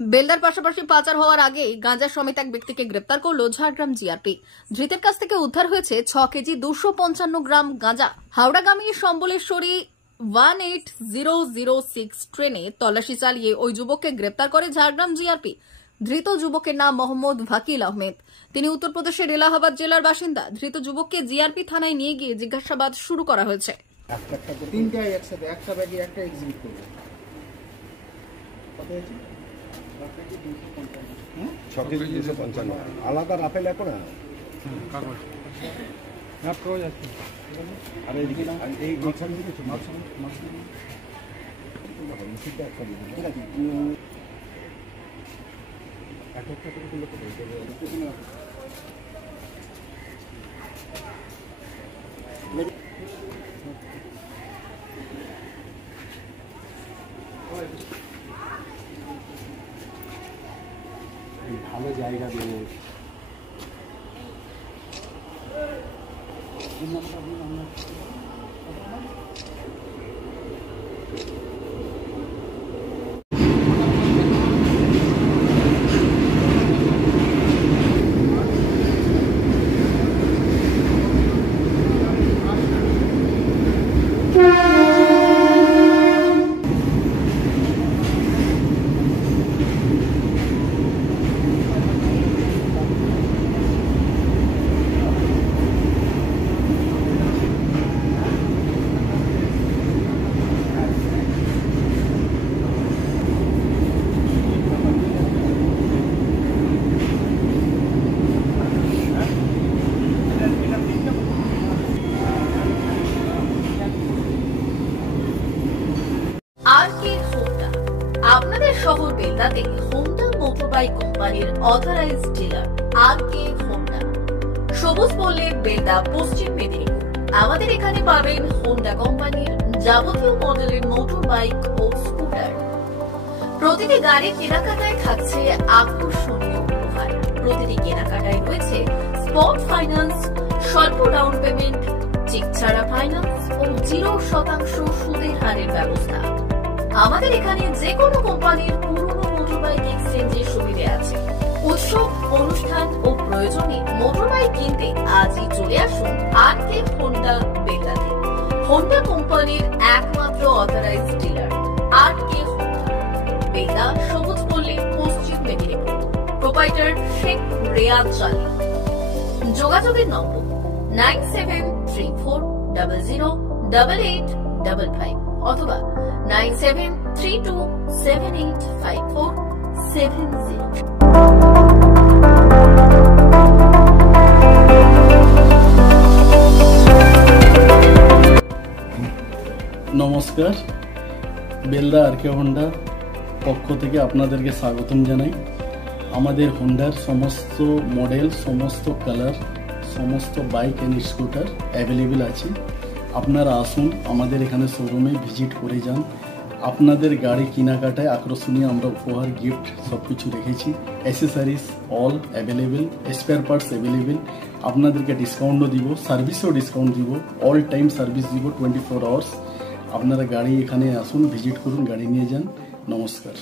বেলদার পাশাপাশি পাচার হওয়ার আগেই গাঁজা সমেত এক ব্যক্তিকে গ্রেপ্তার করল ঝাড়গ্রাম জিআরপি। ধৃতের কাছ থেকে উদ্ধার হয়েছে 6 কেজি 255 গ্রাম গাঁজা। হাওড়াগামী সম্বলেশ্বরী 18006 ট্রেনে তল্লাশি চালিয়ে ওই যুবককে গ্রেপ্তার করে ঝাড়গ্রাম জিআরপি। ধৃত যুবকের নাম মোহাম্মদ ভাকিল আহমেদ। তিনি উত্তরপ্রদেশের এলাহাবাদ জেলার বাসিন্দা। ধৃত যুবককে জিআরপি থানায় নিয়ে গিয়ে জিজ্ঞাসাবাদ শুরু করা হয়েছে। আলাদা রাফেল এখন ভালো জায়গা দেবো। আপনাদের শহর বেলদাতে হোন্ডা মোটরবাইক কোম্পানির অথরাইজড ডিলার আরকে হোন্ডা। সবুজ বললে বেলদা, পশ্চিম মেদিনীপুর। আমাদের এখানে পাবেন হোন্ডা কোম্পানির যাবতীয় মডেলের মোটর বাইক ও স্কুটার। প্রতিটি গাড়ির কেনাকাটায় থাকছে আকর্ষণীয় উপহার। প্রতিটি কেনাকাটায় রয়েছে স্পট ফাইন্যান্স, স্বল্প ডাউন পেমেন্ট, চেক ছাড়া ফাইন্যান্স ও 0% সুদের হারের ব্যবস্থা। আমাদের এখানে যে কোনো কোম্পানির পুরনো মোটরবাইক এক্সচেঞ্জের সুবিধা আছে। উৎসব, অনুষ্ঠান ও প্রয়োজনে মোটরবাইক কিনতে আজই চলে আসুন আরকে হোন্ডা বেলদাতে। হোন্ডা কোম্পানির একমাত্র অথরাইজড ডিলার আরকে হোন্ডা, বেলদা, সবুজ পল্লী, পশ্চিম মেদিনীপুর। প্রোপাইটার শেখ রেয়াদ চালি। যোগাযোগের নম্বর 9734008855 অথবা 9732785470। নমস্কার, বেলদা আরকে হোন্ডা পক্ষ থেকে আপনাদেরকে স্বাগতম জানাই। আমাদের হোন্ডার সমস্ত মডেল, সমস্ত কালার, সমস্ত বাইক এন্ড স্কুটার অ্যাভেলেবেল আছে। আপনারা আসুন, আমাদের এখানে শোরুমে ভিজিট করে যান। আপনাদের গাড়ি কেনাকাটায় আকর্ষণীয় আমরা উপহার, গিফট সব কিছু রেখেছি। Accessories all available, spare parts available. আপনাদেরকে ডিসকাউন্টও দিব, সার্ভিসও ডিসকাউন্ট দিব, অল টাইম সার্ভিস দিব 24 আওয়ার্স। আপনারা গাড়ি এখানে আসুন, ভিজিট করুন, গাড়ি নিয়ে যান। নমস্কার।